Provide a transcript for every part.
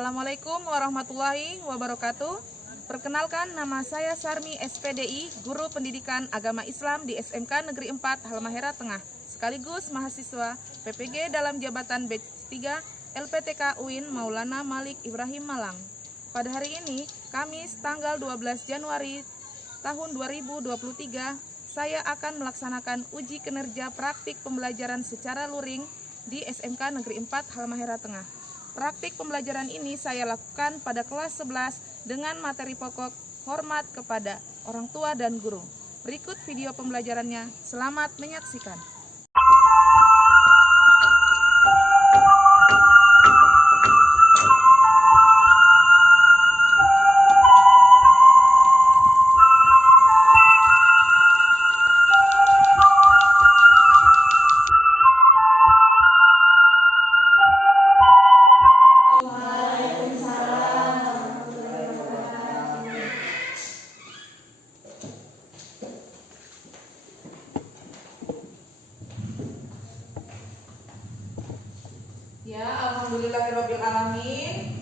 Assalamualaikum warahmatullahi wabarakatuh. Perkenalkan, nama saya Sarmi SPDI, Guru Pendidikan Agama Islam di SMK Negeri 4 Halmahera Tengah, sekaligus mahasiswa PPG dalam jabatan batch 3 LPTK UIN Maulana Malik Ibrahim Malang. Pada hari ini, Kamis tanggal 12 Januari tahun 2023, saya akan melaksanakan uji kinerja praktik pembelajaran secara luring di SMK Negeri 4 Halmahera Tengah. Praktik pembelajaran ini saya lakukan pada kelas 11 dengan materi pokok hormat kepada orang tua dan guru. Berikut video pembelajarannya. Selamat menyaksikan. Ya, alhamdulillahirobbilalamin.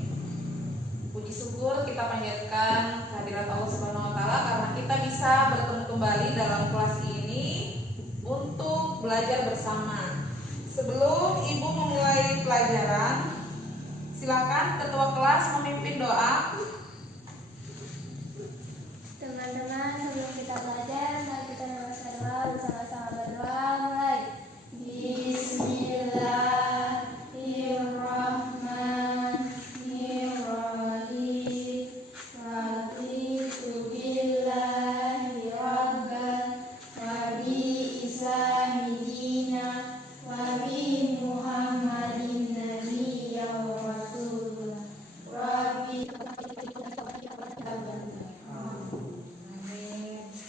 Puji syukur kita panjatkan kehadirat Allah Subhanahu wa taala karena kita bisa bertemu kembali dalam kelas ini untuk belajar bersama. Sebelum Ibu memulai pelajaran, silakan ketua kelas memimpin doa. Teman-teman, sebelum kita belajar, mari kita bersama berdoa. Mulai.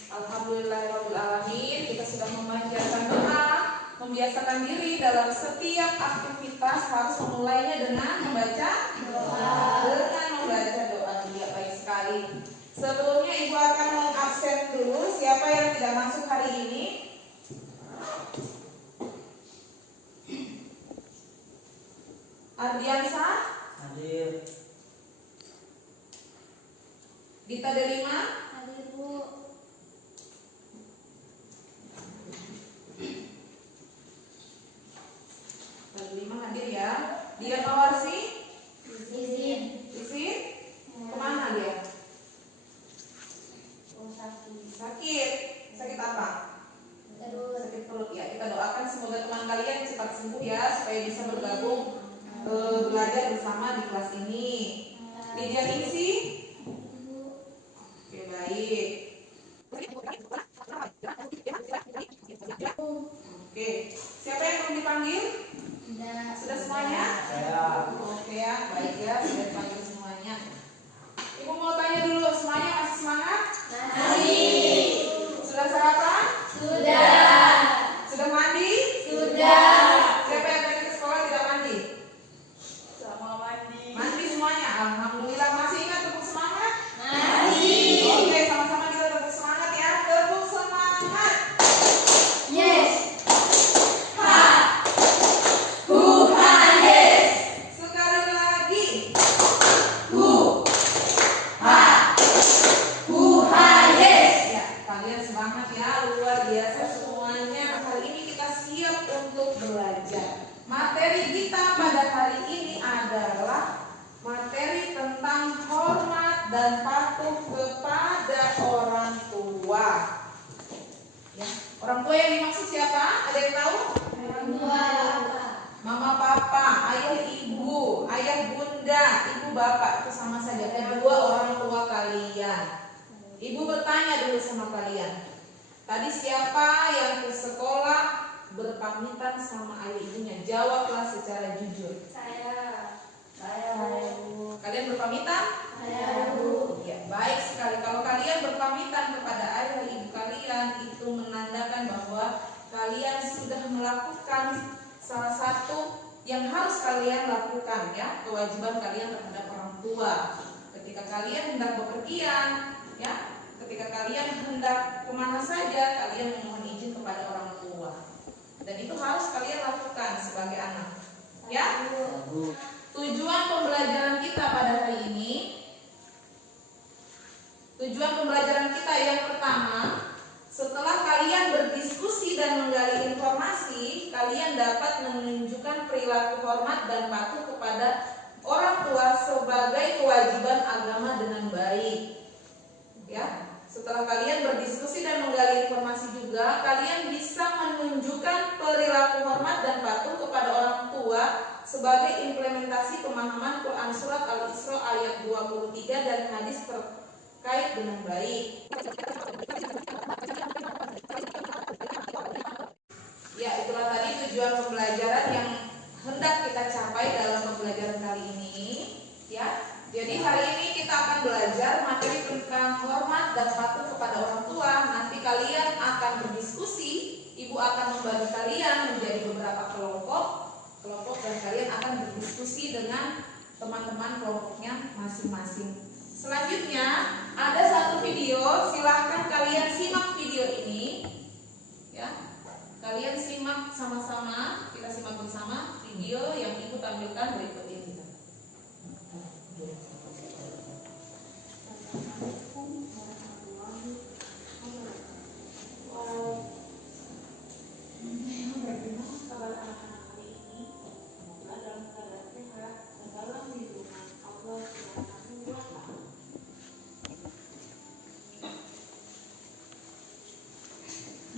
Alhamdulillahirobbilalamin, kita sudah memanjatkan doa, membiasakan diri dalam setiap aktivitas harus memulainya dengan membaca doa. Iya, baik sekali. Sebelumnya Ibu akan mengabsen dulu siapa yang tidak masuk hari ini. Ardiansa hadir. Dita Delima Hadir, Bu. Delima hadir ya. Dia Mawarsi Izin. Kemana dia? Sakit. Sakit apa? Terus. Sakit perut ya. Kita doakan semoga teman kalian cepat sembuh ya, supaya bisa bergabung belajar bersama di kelas ini. Lydia Ningsi. Oke, baik. Oke, siapa yang belum dipanggil? Sudah semuanya? Oke ya, baik ya, sudah dipanggil semuanya. Ibu mau tanya dulu, semuanya masih semangat? Masih. Sudah sarapan? Sudah. Sudah mandi? Sudah. Siapa yang tadi ke sekolah tidak mandi? Sama mandi. Mandi semuanya, alhamdulillah. Masih ingat tepuk semangat? Masih. Oke, sama-sama kita tepuk semangat ya. Tepuk semangat. Yes. Sekali lagi. Ya, kalian semangat ya, luar biasa semuanya. Kali ini kita siap untuk belajar. Materi kita pada hari ini adalah materi tentang hormat dan patuh kepada orang tua. Ya, orang tua yang dimaksud siapa? Ada yang tahu? Orang tua. Mama, papa, ayah, ibu, ayah, bunda, ibu, bapak, itu sama saja. Kedua orang tua kalian. Ibu bertanya dulu sama kalian. Tadi siapa yang ke sekolah berpamitan sama ayah ibunya? Jawablah secara jujur. Saya. Kalian berpamitan? Saya, Bu. Ya, baik sekali. Kalau kalian berpamitan kepada ayah ibu kalian, itu menandakan bahwa kalian sudah melakukan salah satu yang harus kalian lakukan ya, kewajiban kalian terhadap orang tua. Ketika kalian hendak bepergian, ya, ketika kalian hendak kemana saja, kalian memohon izin kepada orang tua. Dan itu harus kalian lakukan sebagai anak. Ya. Tujuan pembelajaran kita pada kalian dapat menunjukkan perilaku hormat dan patuh kepada orang tua sebagai kewajiban agama dengan baik. Ya, setelah kalian berdiskusi dan menggali informasi juga, kalian bisa menunjukkan perilaku hormat dan patuh kepada orang tua sebagai implementasi pemahaman Quran Surat Al-Isra ayat 23 dan hadis terkait dengan baik. Ya, itulah tadi tujuan pembelajaran yang hendak kita capai dalam pembelajaran kali ini. Ya, jadi hari ini kita akan belajar materi tentang hormat dan patuh kepada orang tua. Nanti kalian akan berdiskusi, ibu akan membagi kalian menjadi beberapa kelompok dan kalian akan berdiskusi dengan teman-teman kelompoknya masing-masing. Selanjutnya ada satu video, silahkan kalian simak video ini. Ya, kalian simak sama-sama, kita simak bersama video yang ibu tampilkan berikut ini.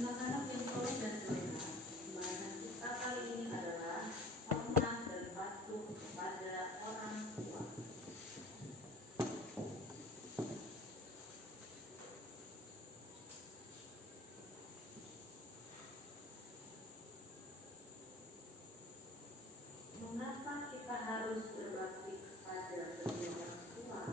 Anak-anak yang soleh dan soleha, pembahasan kita kali ini adalah hormat dan patuh kepada orang tua. Mengapa kita harus berbakti kepada kedua orang tua?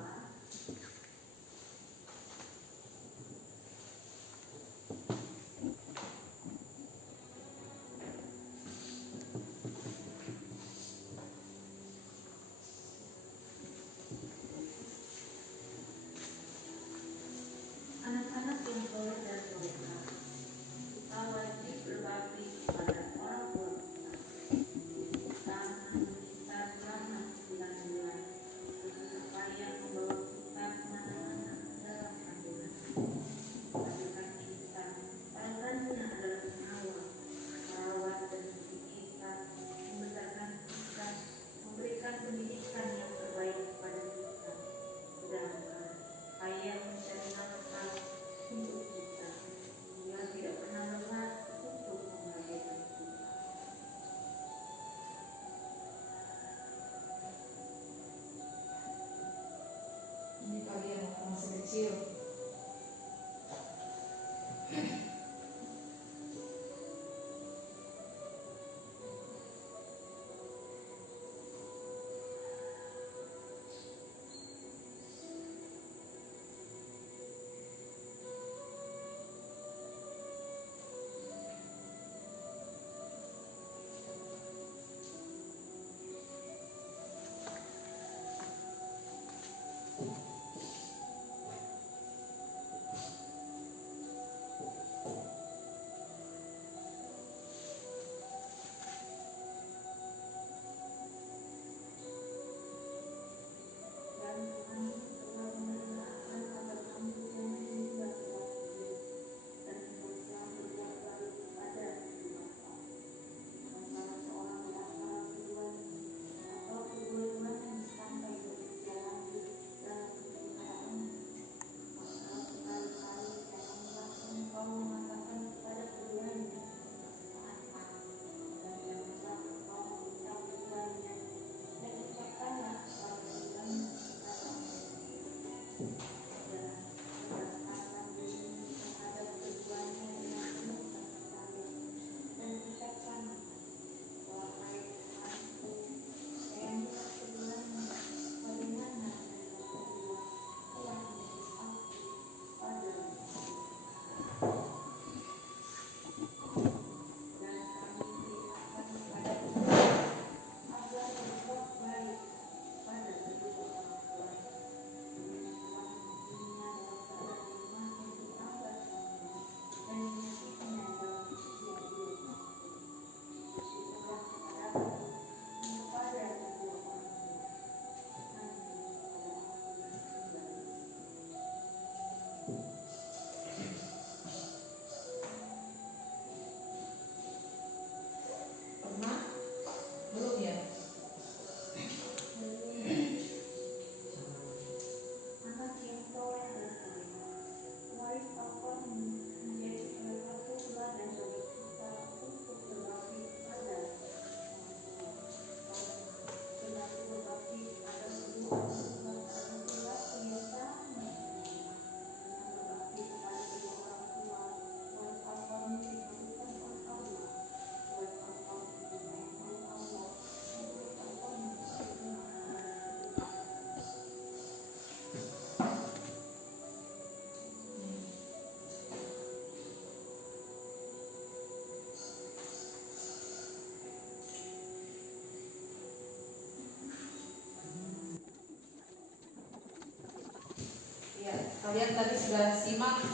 Kalian tadi sudah simak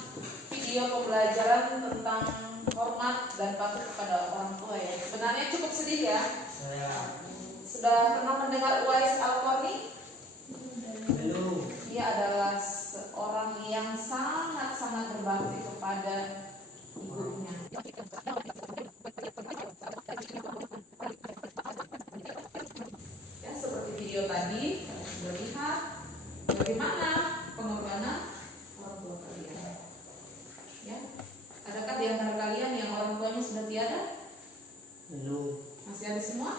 video pembelajaran tentang hormat dan patuh kepada orang tua ya. Sebenarnya cukup sedih ya. Sudah pernah mendengar Uwais Al-Qarni? Belum. Dia adalah seorang yang sangat-sangat berbakti kepada ibunya. Ya, seperti video tadi, melihat bagaimana pengorbanan orang tua kalian. Ya, adakah di antara kalian yang orang tuanya sudah tiada? Belum. Masih ada semua?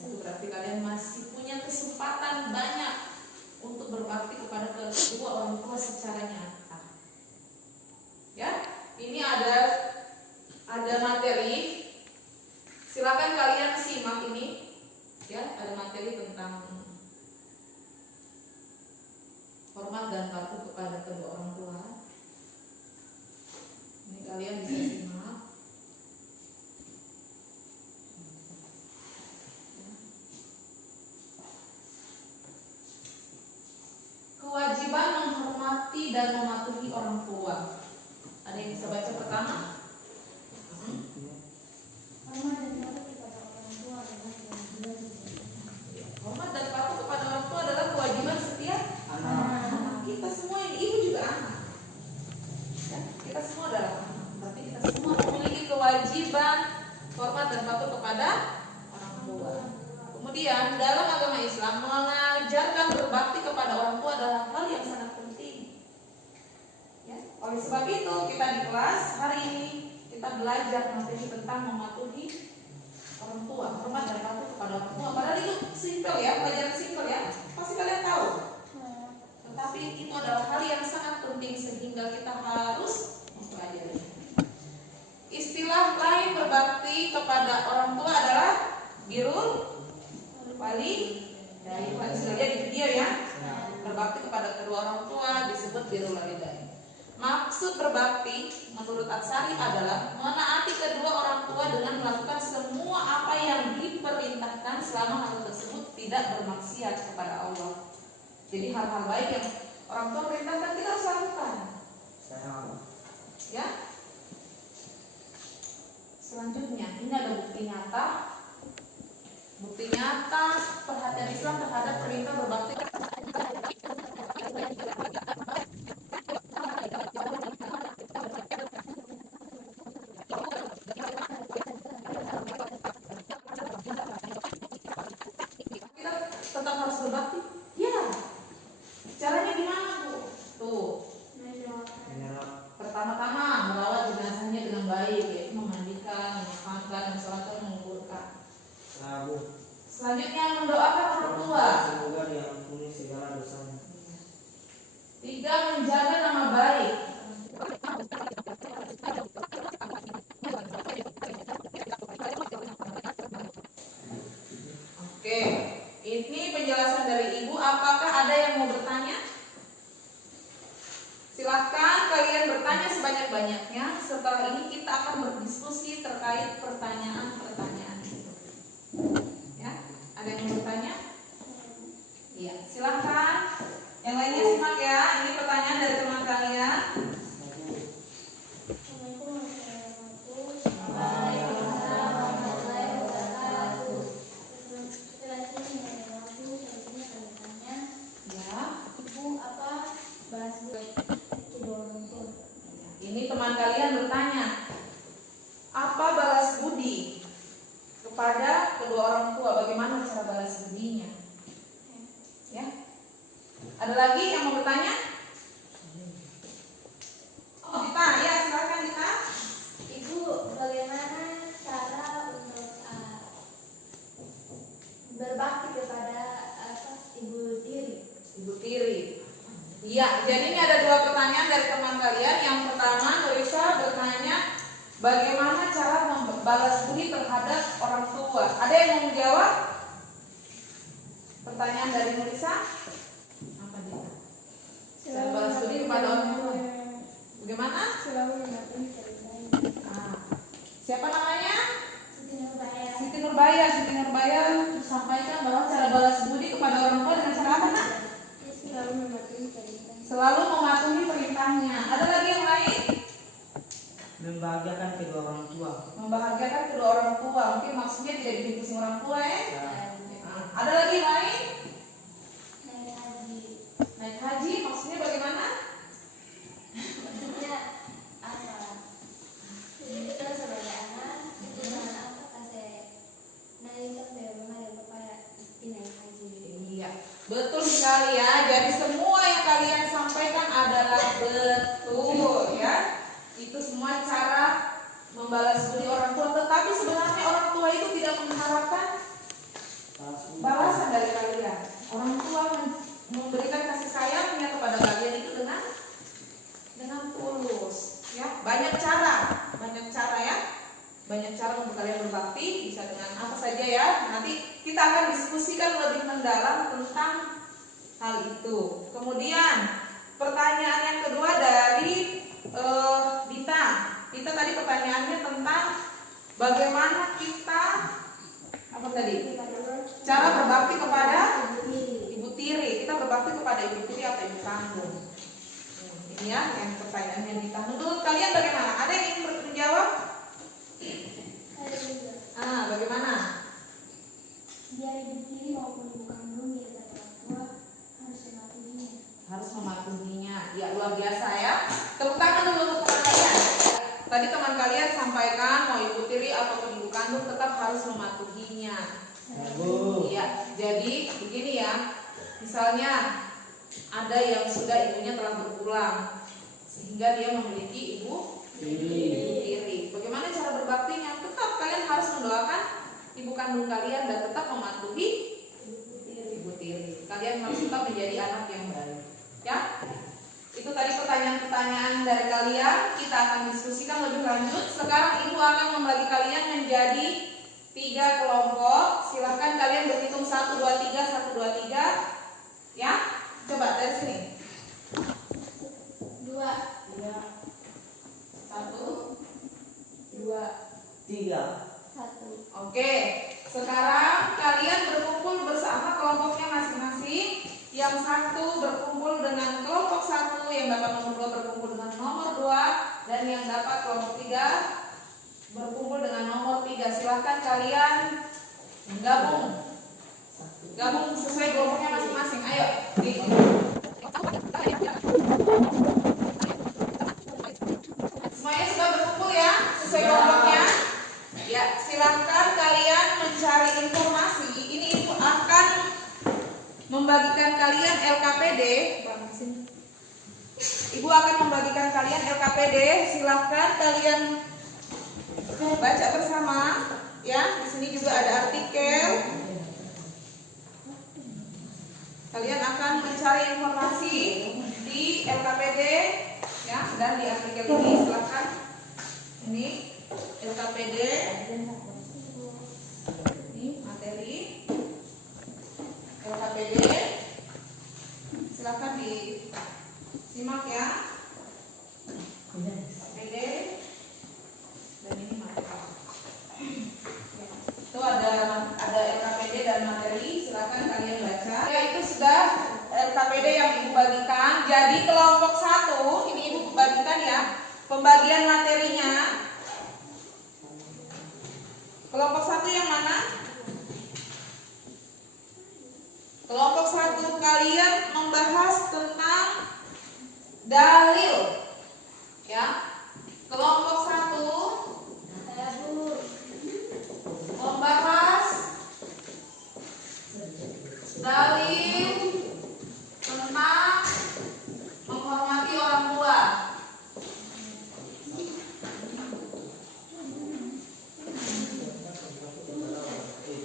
Itu berarti kalian masih punya kesempatan banyak untuk berbakti kepada kedua orang tua secara nyata. Ya, ini ada materi. Silakan kalian simak ini. Ya, ada materi tentang hormat dan patuh kepada kedua orang tua. Ini kalian bisa simak. Kewajiban menghormati dan mematuhi orang tua. Ada yang bisa baca pertama? Hormat dan patuh kepada orang tua adalah kewajiban setiap Hormat dan patuh kepada orang tua adalah kewajiban setiap anak. Kita semua ini, ibu juga anak. Ya, kita semua adalah anak. Berarti kita semua memiliki kewajiban hormat dan patuh kepada orang tua. Kemudian dalam agama Islam mengajarkan berbakti kepada orang tua adalah hal yang sangat penting. Ya, oleh sebab itu kita di kelas hari ini kita belajar materi tentang mematuhi orang tua, hormat dan patuh kepada orang tua. Padahal itu simpel ya, pelajaran simpel ya, pasti kalian tahu. Tetapi itu adalah hal yang sangat penting sehingga kita harus mempelajari. Istilah lain berbakti kepada orang tua adalah birrul walidain. Sudah lihat di video ya. Berbakti kepada kedua orang tua disebut birrul walidain. Maksud berbakti menurut Atsari adalah menaati kedua orang tua dengan melakukan semua apa yang diperintahkan selama hal tersebut tidak bermaksiat kepada Allah. Jadi hal-hal baik yang orang tua perintahkan kita harus lakukan. Ya. Selanjutnya ini ada bukti nyata. Bukti nyata perhatian Islam terhadap perintah berbakti. Kita tetap harus berbakti. Ya. Caranya gimana, Bu? Tuh. Pertama-tama merawat jenazahnya dengan baik, yaitu memandikan, memakamkan, mensolatkan, menguburkan. Selanjutnya mendoakan orang tua. Semoga diampuni segala dosanya. 3. Menjaga nama baik. Oke, ini penjelasan dari Ibu. Apakah ada yang mau bertanya? Silahkan kalian bertanya sebanyak-banyaknya. Setelah ini kita akan berdiskusi terkait pertanyaan-pertanyaan itu. Ya, ada yang mau bertanya? Iya, silahkan. Yang lainnya simak ya. Ini pertanyaan dari teman kalian. Waalaikumsalam warahmatullahi wabarakatuh. Selanjutnya aku bertanya, Ya, Ibu apa balas budi kedua orang tua? ini teman kalian bertanya, apa balas budi kepada kedua orang tua? Bagaimana cara balas budinya? Ya, ada lagi yang mau bertanya? Oh, Dita, ya silakan Dita. Ibu, bagaimana cara untuk berbakti kepada ibu tiri? Ibu tiri. Iya, jadi ini ada 2 pertanyaan dari teman kalian. Yang pertama, Nurisa bertanya, bagaimana cara membalas budi terhadap orang tua? Ada yang mau menjawab? Pertanyaan dari Nurisa? Apa dia? Cara balas budi kepada orang tua. Bagaimana? Selalu mematuhi perintah. Siapa namanya? Siti Nurbaya. Siti Nurbaya. Siti Nurbaya sampaikan bahwa cara balas budi kepada orang tua dengan cara apa, Nak? Selalu mematuhi perintah. membahagiakan kedua orang tua. Membahagiakan kedua orang tua. Mungkin maksudnya tidak bikin pusing orang tua ya. Nah, ada lagi yang lain? Naik haji. Naik haji maksudnya bagaimana? Maksudnya apa? Kita sebagai anak itu jangan apa kasih naik sampai mana yang bapak naik haji. Iya, betul sekali ya. Jadi semua yang kalian sampaikan adalah betul ya. Itu semua cara membalas budi orang tua. Tetapi sebenarnya orang tua itu tidak mengharapkan balasan dari kalian. Orang tua memberikan kasih sayangnya kepada kalian itu dengan tulus. Ya, banyak cara ya. Banyak cara untuk kalian berbakti, bisa dengan apa saja ya. Nanti kita akan diskusikan lebih mendalam tentang hal itu. Kemudian pertanyaan yang kedua dari Dita. Dita tadi pertanyaannya tentang bagaimana kita apa tadi? Cara berbakti kepada ibu tiri. Kita berbakti kepada ibu tiri atau ibu kandung. Ini ya yang pertanyaannya Dita. Menurut kalian bagaimana? Ada yang ingin menjawab? Ada juga. Bagaimana? Biar ibu tiri maupun ibu kandung ya kata orang tua harus mematuhinya. Harus mematuhinya. Ya luar biasa ya. Tepuk tangan dulu untuk teman kalian. Tadi teman kalian sampaikan mau ibu tiri ataupun ibu kandung tetap harus mematuhinya. Iya. Jadi begini ya. Misalnya ada yang sudah ibunya telah berpulang sehingga dia memiliki ibu tiri. Bagaimana cara berbaktinya? Tetap kalian harus mendoakan ibu kandung kalian dan tetap mematuhi ibu tiri. Kalian harus tetap menjadi anak yang baik. Ya, itu tadi pertanyaan-pertanyaan dari kalian. Kita akan diskusikan lebih lanjut. Sekarang ibu akan membagi kalian menjadi 3 kelompok. Silahkan kalian berhitung 1, 2, 3, 1, 2, 3. Ya, coba dari sini. 2, 1, 2, 3. 1. Oke, sekarang kalian berkumpul bersama kelompoknya masing-masing. Yang satu berkumpul dengan kelompok 1, yang dapat nomor 2 berkumpul dengan nomor 2, dan yang dapat kelompok 3 berkumpul dengan nomor 3. Silahkan kalian gabung sesuai kelompoknya masing-masing. Ayo. Semuanya sudah berkumpul ya, sesuai kelompoknya. Ya, silahkan kalian mencari informasi. Ini ibu akan membagikan kalian LKPD. Ibu akan membagikan kalian LKPD. Silahkan kalian baca bersama. Ya, di sini juga ada artikel. Kalian akan mencari informasi di LKPD, ya, dan di artikel ini. Silahkan. Ini LKPD. Ini materi LKPD. Silakan disimak ya. LKPD dan ini materi. Itu ada LKPD dan materi. Silakan kalian baca. Ya, itu sudah LKPD yang ibu bagikan. Jadi kelompok 1 ini ibu bagikan ya. Pembagian materinya. Kelompok 1 yang mana? Kelompok 1 kalian membahas tentang dalil. Ya. Kelompok 1 membahas dalil tentang menghormati orang tua.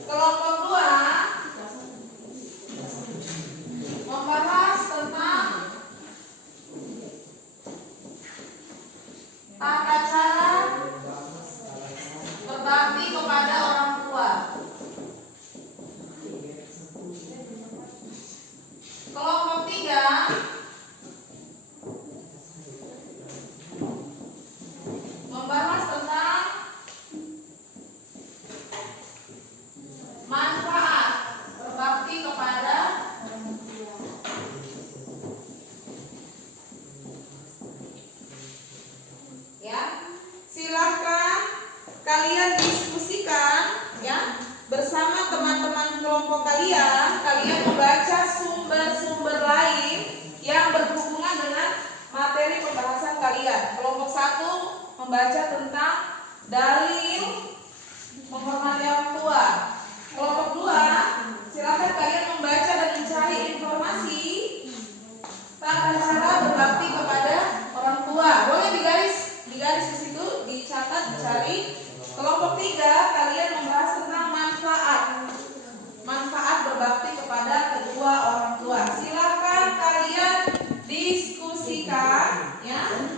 Kelompok 2 membahas tentang tata cara berbakti kepada orang tua. Kelompok 3 membahas tentang manfaat berbakti kepada orang tua. Ya. kalian. Kelompok 1 membaca tentang dalil menghormati orang tua. Kelompok 2 silakan kalian membaca dan mencari informasi tentang cara berbakti kepada orang tua. Boleh digaris di situ, dicatat, dicari. Kelompok 3 kalian membahas tentang manfaat berbakti kepada kedua orang tua. Silakan kalian diskusikan, ya.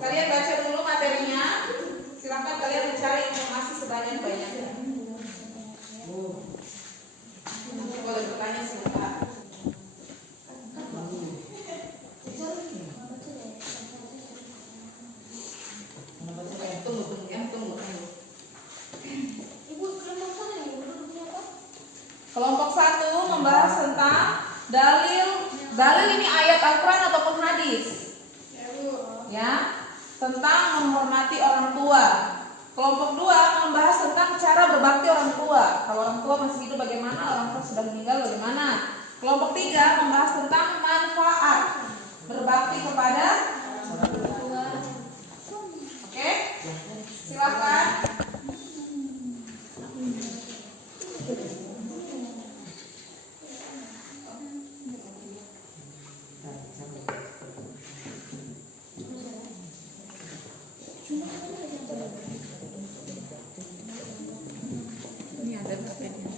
Kalian baca dulu materinya. Silakan kalian mencari informasi sebanyak-banyaknya. Boleh bertanya silakan. Tunggu. Ibu, kelompok mana ya? Ibu duduknya apa? Kelompok 1 membahas tentang dalil ini ayat Al-Quran ataupun hadis, ya, tentang menghormati orang tua. Kelompok 2 membahas tentang cara berbakti orang tua. Kalau orang tua masih hidup bagaimana, orang tua sudah meninggal bagaimana. Kelompok 3 membahas tentang manfaat berbakti kepada orang tua. Oke, silakan. Ini ada bukunya.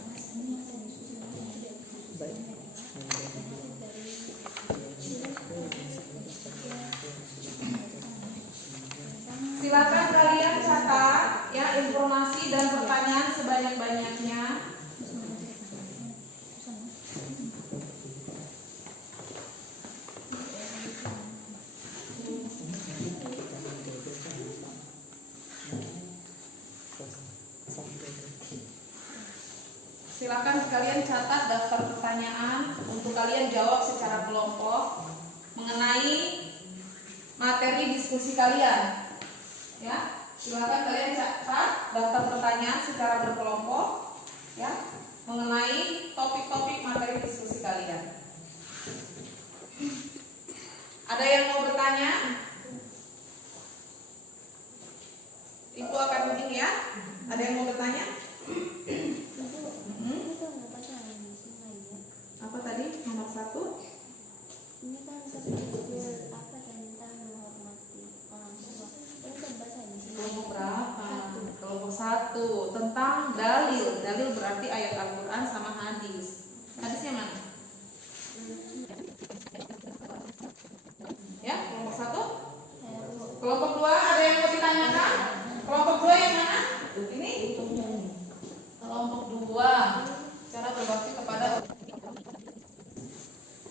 Silakan kalian catat ya informasi dan pertanyaan sebanyak-banyaknya. Silakan kalian catat daftar pertanyaan untuk kalian jawab secara kelompok mengenai materi diskusi kalian. Ya, silakan kalian catat daftar pertanyaan secara berkelompok ya mengenai topik-topik materi diskusi kalian. Ada yang mau bertanya? Ibu akan begini ya. Ada yang mau bertanya? Apa tadi nomor 1? Ini kan seperti apa tentang menghormati orang tua. Ini kan bahasa di sini. Kelompok berapa? Kelompok 1 tentang dalil. Dalil berarti ayat Al-Quran sama hadis. Hadisnya mana? Ya, kelompok 1. Kelompok 2 ada yang mau ditanyakan? Kelompok 2 yang mana? Ini? Kelompok 2 cara berbakti kepada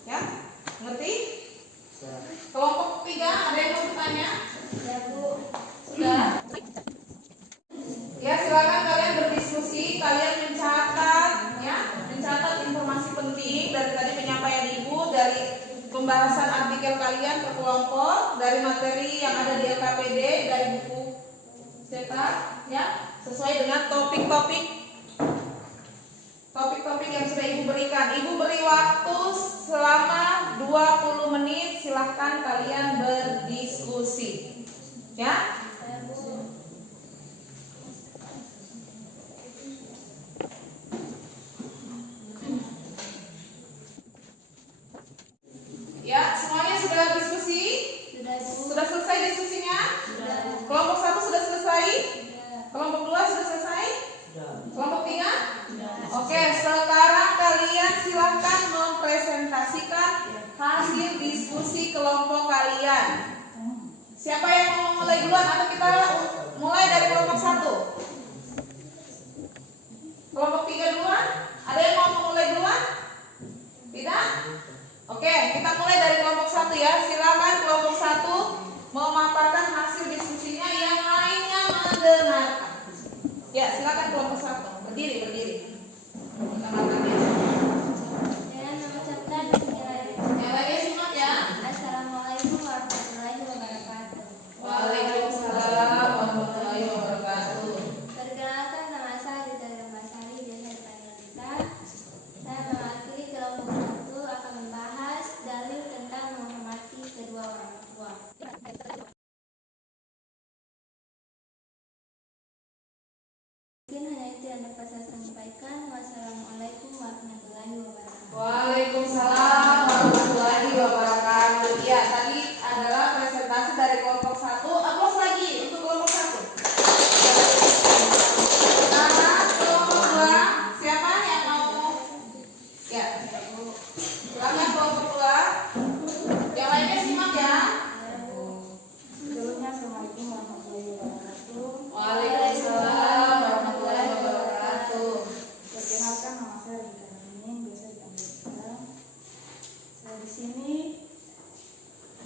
ya, ngerti? Kelompok 3 ada yang mau bertanya? Ya, Bu. Sudah? Ya, silakan kalian berdiskusi, kalian mencatat ya, mencatat informasi penting dari tadi penyampaian Ibu, dari pembahasan artikel kalian per kelompok, dari materi yang ada di LKPD, dari buku cetak ya, sesuai dengan topik-topik yang sudah Ibu berikan. Ibu beri waktu selama 20 menit, silahkan kalian berdiskusi ya. Ya, semuanya sudah diskusi? Sudah, Bu. Sudah selesai diskusinya? Sudah. Kelompok 1 sudah selesai? Kelompok 2 sudah selesai? Sudah. Kelompok 3? Sudah. Oke, sekarang kalian silahkan mempresentasikan hasil diskusi kelompok kalian. Siapa yang mau mulai duluan atau kita mulai dari kelompok 1? Kelompok 3 duluan? Ada yang mau mulai duluan? Tidak? Oke, kita mulai dari kelompok 1 ya. Silakan kelompok 1 memaparkan hasil diskusinya, yang lainnya mendengarkan. Ya, silakan kelompok 1. Berdiri. Perkenalkannya. Dengan mengucapkan bismillahirrahmanirrahim. Yang lainnya simak ya. Assalamualaikum warahmatullahi wabarakatuh. Waalaikumsalam warahmatullahi wabarakatuh. yang dapat saya sampaikan. Wassalamualaikum warahmatullahi wabarakatuh. Waalaikumsalam warahmatullahi wabarakatuh. Ya, tadi adalah presentasi dari kelompok 1. Aplaus lagi untuk kelompok 1. Nah, kelompok 2, siapa yang mau? Ya, silakan kelompok 2. Yang lainnya simak ya. Sebelumnya, Assalamualaikum warahmatullahi wabarakatuh. Waalaikumsalam warahmatullahi wabarakatuh. Perkenalkan, nama saya Rika Amin, biasa dipanggil Rika. Saya di sini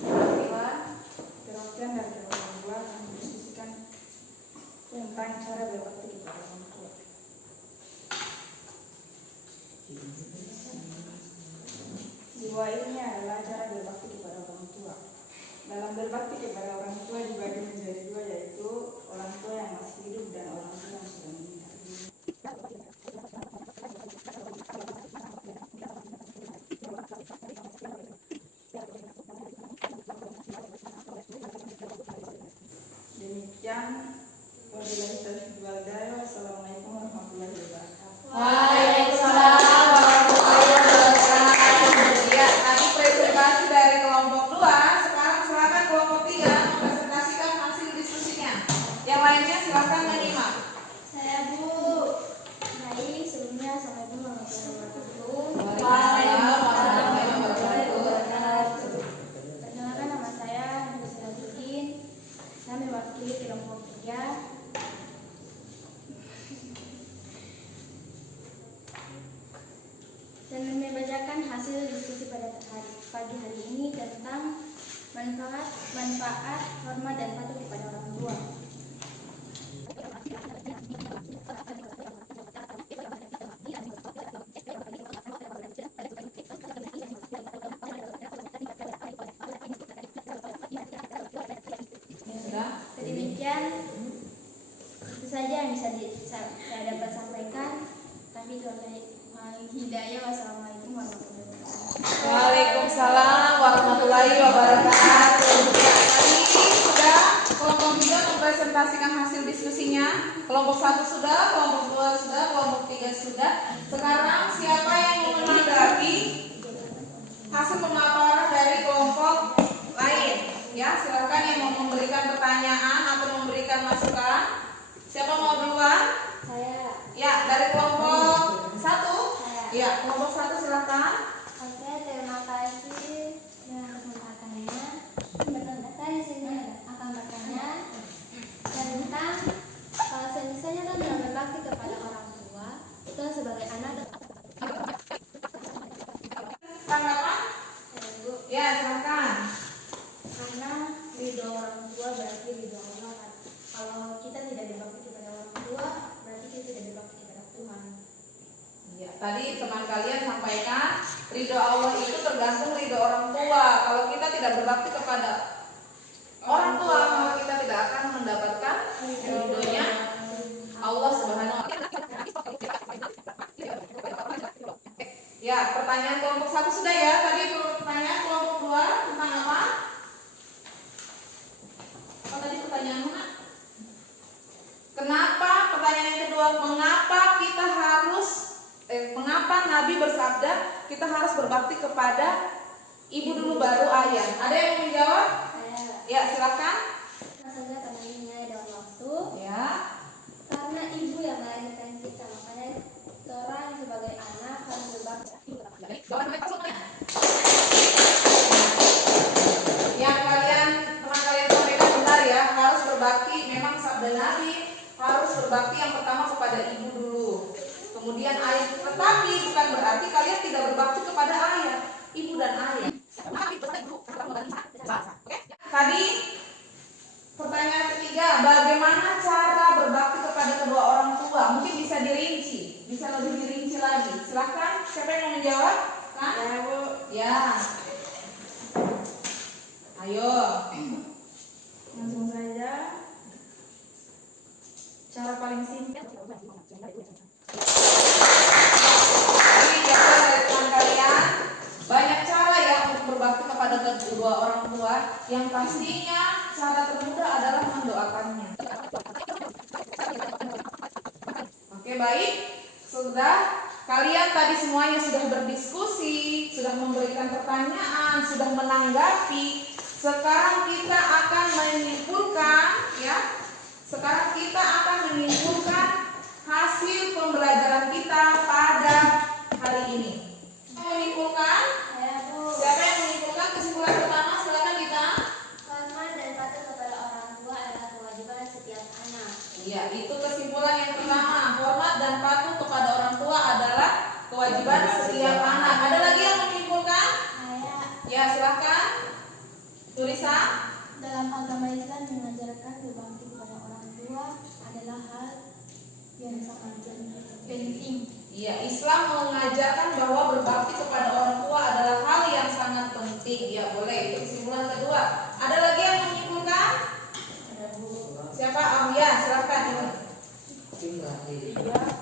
perwakilan dari kelompok 2 akan mendiskusikan tentang cara berbakti kepada orang tua. Dua ini adalah cara berbakti kepada orang tua. Dalam berbakti kepada orang tua dibagi menjadi dua, yaitu orang tua yang masih hidup dan orang tua yang sudah meninggal. Demikian, wabillahi taufiq wal hidayah. Wassalamualaikum warahmatullahi wabarakatuh. Waalaikumsalam warahmatullahi wabarakatuh. Ya, tadi presentasi dari kelompok 2. Sekarang silakan kelompok 3 mempresentasikan hasil diskusinya. Yang lainnya silakan menyimak. Saya Bu. Baik, sebelumnya Assalamualaikum warahmatullahi wabarakatuh. Waalaikumsalam warahmatullahi wabarakatuh. Perkenalkan, nama saya Nabi Sirajuddin. Saya mewakili kelompok 3. Dan membacakan hasil diskusi pada pagi hari ini tentang manfaat, hormat dan patuh kepada orang tua. Sudah? Demikian itu saja yang bisa saya dapat sampaikan. Tapi hidayah. Wassalamualaikum warahmatullahi wabarakatuh. Waalaikumsalam warahmatullahi wabarakatuh. Ya, tadi sudah kelompok 3 mempresentasikan hasil diskusinya. Kelompok 1 sudah, kelompok 2 sudah, kelompok 3 sudah. Sekarang siapa yang mau menanggapi hasil pemaparan dari kelompok lain? Ya, silakan yang mau memberikan pertanyaan atau memberikan masukan. Siapa mau duluan? Saya. Ya, dari kelompok 1. Saya. Ya, kelompok 1 silakan. Oke, terima kasih dengan kesempatannya. Saya di sini akan bertanya tentang kalau misalnya kan dalam berbakti kepada orang tua itu sebagai anak. Tanggapan? Bu, Ya, silakan. karena ridho orang tua berarti ridho Allah kan. Kalau kita tidak berbakti kepada orang tua berarti kita tidak berbakti kepada Tuhan. Ya, tadi teman kalian sampaikan ridho Allah itu tergantung ridho orang tua. Kalau kita tidak berbakti kepada orang tua, maka kita tidak akan mendapatkan ridhonya Allah Subhanahu wa Ta'ala. Ya, pertanyaan kelompok 1 sudah ya. Tadi pertanyaan kelompok 2 tentang apa? Oh, tadi pertanyaan mana? Kenapa? Pertanyaan yang kedua, mengapa Nabi bersabda kita harus berbakti kepada ibu dulu baru ayah? Ada yang mau menjawab? Saya Ya, silakan. saja karena ini dalam waktu. Ya. Karena ibu yang melahirkan kita, makanya orang sebagai anak harus berbakti. Yang teman kalian sampaikan benar ya, harus berbakti. Memang sabda Nabi harus berbakti yang pertama kepada ibu dulu, kemudian ayah. Tetapi bukan berarti kalian tidak berbakti kepada ayah, ibu dan ayah. Tadi pertanyaan ketiga, bagaimana cara berbakti kepada kedua orang tua? Mungkin bisa dirinci, bisa lebih dirinci lagi. Silakan, siapa yang mau menjawab? Kan? Ya, Bu. Ya. Ayo. Langsung saja. Cara paling simpel. Jadi jawaban dari teman kalian, banyak cara ya untuk berbakti kepada kedua orang tua. Yang pastinya cara termudah adalah mendoakannya. Oke, baik. Sudah, kalian tadi semuanya sudah berdiskusi, sudah memberikan pertanyaan, sudah menanggapi. Sekarang kita akan menyimpulkan, ya. Sekarang kita akan menyimpulkan hasil pembelajaran kita pada hari ini. Menyimpulkan? Saya Bu. Siapa yang menyimpulkan kesimpulan pertama? Silakan kita. Hormat dan patuh kepada orang tua adalah kewajiban setiap anak. Iya, itu kesimpulan yang pertama. Hormat dan patuh kepada orang tua adalah kewajiban setiap anak. Ada lagi yang menyimpulkan? Saya Ya, silahkan. Tulisan. dalam agama Islam mengajarkan berbakti kepada orang tua adalah hal yang sangat penting. Iya, Islam mengajarkan bahwa berbakti kepada orang tua adalah hal yang sangat penting. Ya, boleh. Itu kesimpulan kedua. Ada lagi yang menyimpulkan? Siapa? Ya, silahkan. Tiga,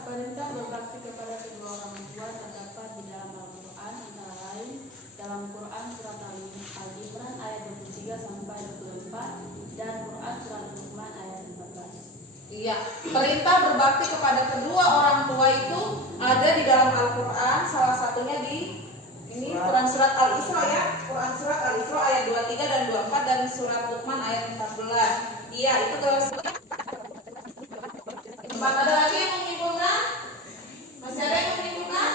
perintah berbakti kepada kedua orang tua terdapat di dalam Al-Quran, antara lain dalam Quran surat Al-Imran ayat 23 sampai 24 dan Quran surat Luqman ayat 14. Iya, perintah berbakti kepada kedua orang tua itu ada di dalam Al-Quran. Salah satunya di ini Quran surat Al-Isra, ya. Quran surat Al-Isra ayat 23 dan 24 dan surat Luqman ayat 14. Iya, itu kalau ada lagi yang menyimpulkan? Masih ada yang menyimpulkan?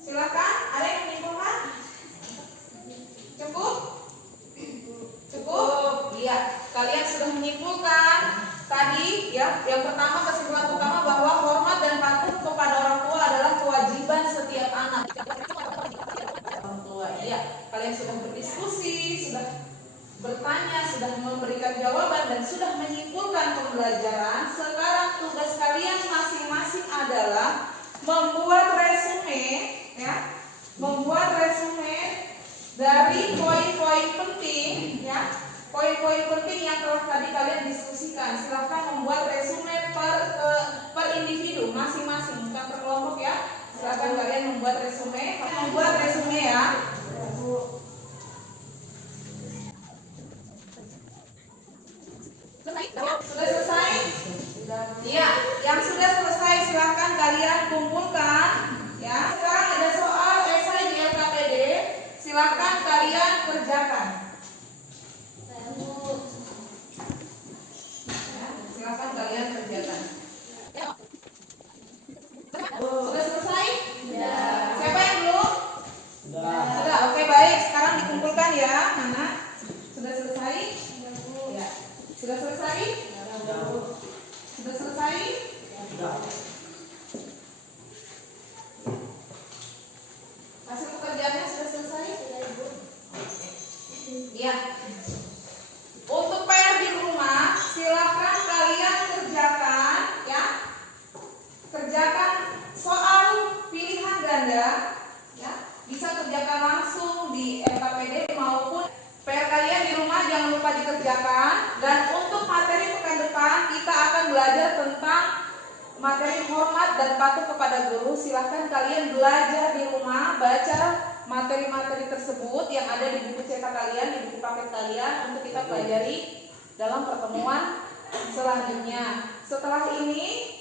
Silakan, ada yang menyimpulkan? Cukup? Cukup? Iya, kalian sudah menyimpulkan tadi, ya. Yang pertama, kesimpulan pertama bahwa hormat dan patuh kepada orang tua adalah kewajiban setiap anak. Orang tua, iya. Kalian sudah berdiskusi, sudah bertanya, sudah memberikan jawaban dan sudah menyimpulkan pembelajaran. Sekarang tugas kalian masing-masing adalah membuat resume, ya. Membuat resume dari poin-poin penting, ya. Poin-poin penting yang telah tadi kalian diskusikan. Silahkan membuat resume per individu masing-masing, bukan per kelompok, ya. Silahkan kalian membuat resume. Membuat resume, ya. Sudah selesai? Iya, yang sudah selesai silahkan kalian kumpulkan. Ya, sekarang ada soal esai di LKPD. Silahkan kalian kerjakan. Ya, silahkan kalian kerjakan. Sudah selesai? Ya. Siapa yang belum? Sudah. Oke, baik. Sekarang dikumpulkan, ya. Mana? Sudah selesai? Ya. Sudah selesai? Sudah selesai? Hasil pekerjaannya sudah selesai? Iya. Untuk PR di rumah, silakan kalian kerjakan, ya. Kerjakan soal pilihan ganda, ya. Bisa kerjakan langsung di LKPD maupun PR kalian di rumah jangan lupa dikerjakan. Dan untuk materi pekan depan kita akan belajar tentang materi hormat dan patuh kepada guru. Silahkan kalian belajar di rumah, baca materi-materi tersebut yang ada di buku cetak kalian, di buku paket kalian untuk kita pelajari dalam pertemuan selanjutnya. Setelah ini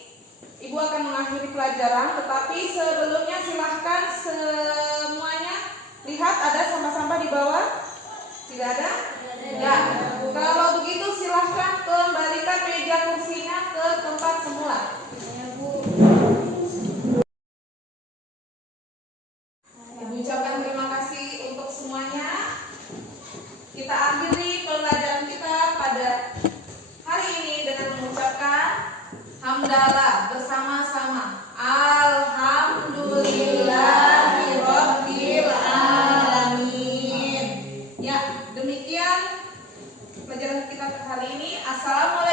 Ibu akan mengakhiri pelajaran, tetapi sebelumnya silahkan semuanya lihat ada sampah-sampah di bawah. Tidak ada? Ya. Kalau begitu silahkan kembalikan meja kursinya ke tempat semula. Ibu ucapkan terima kasih untuk semuanya. Kita akhiri pelajaran kita pada hari ini dengan mengucapkan hamdalah bersama-sama. Alhamdulillahirabbil alamin. Ya, demikian pelajaran kita hari ini. Assalamualaikum.